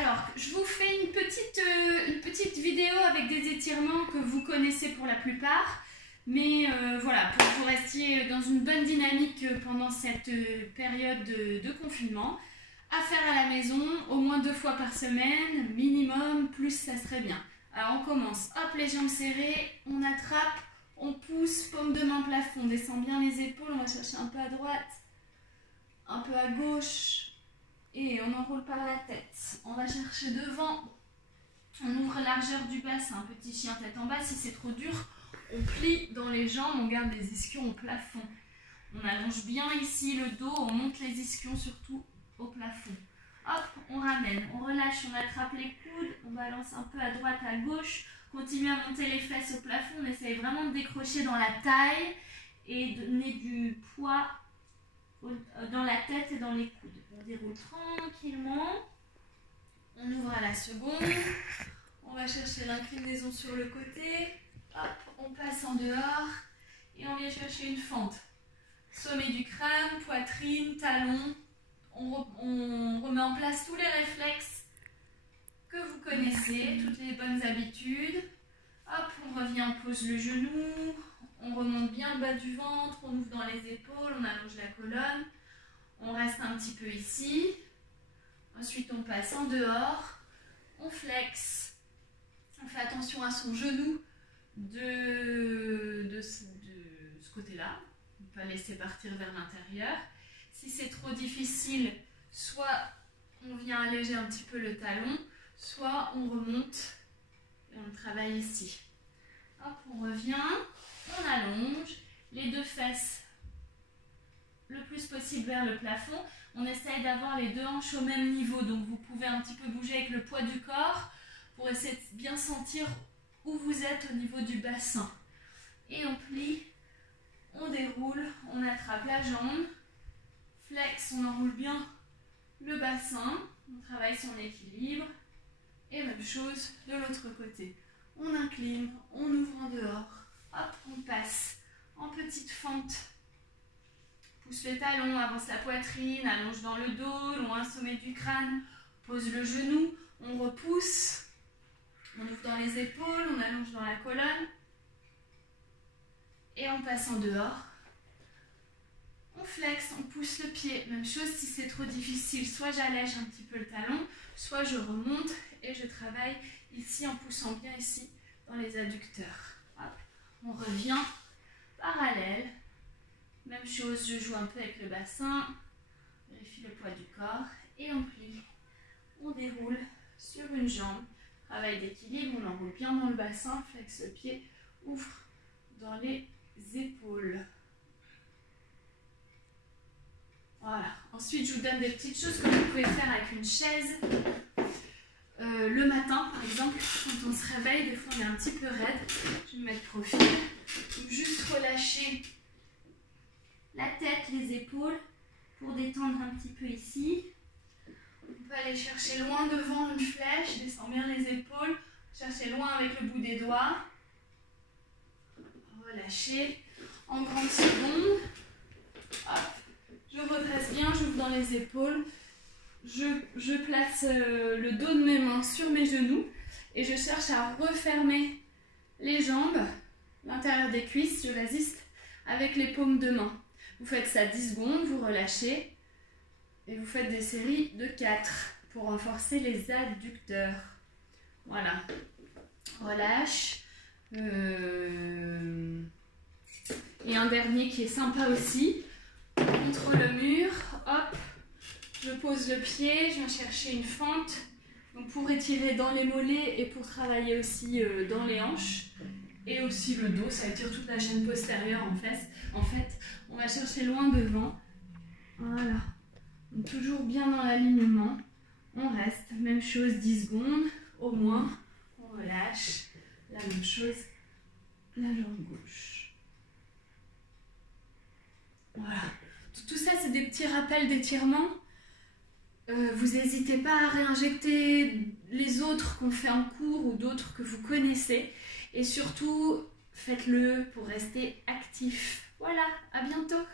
Alors, je vous fais une petite vidéo avec des étirements que vous connaissez pour la plupart. Mais voilà, pour que vous restiez dans une bonne dynamique pendant cette période de confinement, à faire à la maison, au moins 2 fois par semaine, minimum, plus ça serait bien. Alors on commence, hop, les jambes serrées, on attrape, on pousse, paume de main plafond, on descend bien les épaules, on va chercher un peu à droite, un peu à gauche, et on enroule par la tête. On va chercher devant, on ouvre largeur du bassin, petit chien tête en bas, si c'est trop dur, on plie dans les jambes, on garde les ischions au plafond. On allonge bien ici le dos, on monte les ischions surtout au plafond. Hop, on ramène, on relâche, on attrape les coudes, on balance un peu à droite, à gauche, continue à monter les fesses au plafond, on essaye vraiment de décrocher dans la taille et de donner du poids dans la tête et dans les coudes. On déroule tranquillement, on ouvre à la seconde, on va chercher l'inclinaison sur le côté, hop, on passe en dehors et on vient chercher une fente. Sommet du crâne, poitrine, talon. On remet en place tous les réflexes que vous connaissez, toutes les bonnes habitudes. Hop, on revient, on pose le genou, on remonte bien le bas du ventre, on ouvre dans les épaules, on allonge la colonne. On reste un petit peu ici. Ensuite, on passe en dehors, on flexe. On fait attention à son genou de ce côté-là. On ne peut pas laisser partir vers l'intérieur. Si c'est trop difficile, soit on vient alléger un petit peu le talon, soit on remonte et on travaille ici. Hop, on revient, on allonge les 2 fesses le plus possible vers le plafond. On essaye d'avoir les 2 hanches au même niveau, donc vous pouvez un petit peu bouger avec le poids du corps pour essayer de bien sentir où vous êtes au niveau du bassin. Et on plie, on déroule, on attrape la jambe. Flex, on enroule bien le bassin, on travaille son équilibre. Et même chose de l'autre côté. On incline, on ouvre en dehors, hop, on passe en petite fente. Pousse le talon, avance la poitrine, allonge dans le dos, loin sommet du crâne, pose le genou, on repousse, on ouvre dans les épaules, on allonge dans la colonne. Et on passe en dehors. On flexe, on pousse le pied. Même chose si c'est trop difficile, soit j'allège un petit peu le talon, soit je remonte et je travaille ici en poussant bien ici dans les adducteurs. Hop. On revient parallèle. Même chose, je joue un peu avec le bassin, vérifie le poids du corps et on plie. On déroule sur une jambe. Travail d'équilibre, on enroule bien dans le bassin, flexe le pied, ouvre dans les épaules. Voilà. Ensuite, je vous donne des petites choses que vous pouvez faire avec une chaise. Le matin, par exemple, quand on se réveille, des fois on est un petit peu raide. Je vais me mettre profil. Donc, juste relâcher la tête, les épaules pour détendre un petit peu ici. On peut aller chercher loin devant une flèche, descend bien les épaules, chercher loin avec le bout des doigts. Relâcher en grande seconde. Hop. Je redresse bien, j'ouvre dans les épaules, je place le dos de mes mains sur mes genoux et je cherche à refermer les jambes, l'intérieur des cuisses, je résiste avec les paumes de main. Vous faites ça 10 secondes, vous relâchez et vous faites des séries de 4 pour renforcer les adducteurs. Voilà, relâche. Et un dernier qui est sympa aussi. Contre le mur, hop, je pose le pied, je viens chercher une fente donc pour étirer dans les mollets et pour travailler aussi dans les hanches et aussi le dos, ça étire toute la chaîne postérieure en fait, on va chercher loin devant, voilà, donc toujours bien dans l'alignement, on reste, même chose 10 secondes au moins, on relâche, la même chose, la jambe gauche. Voilà. Tout ça, c'est des petits rappels d'étirement. Vous n'hésitez pas à réinjecter les autres qu'on fait en cours ou d'autres que vous connaissez. Et surtout, faites-le pour rester actif. Voilà, à bientôt.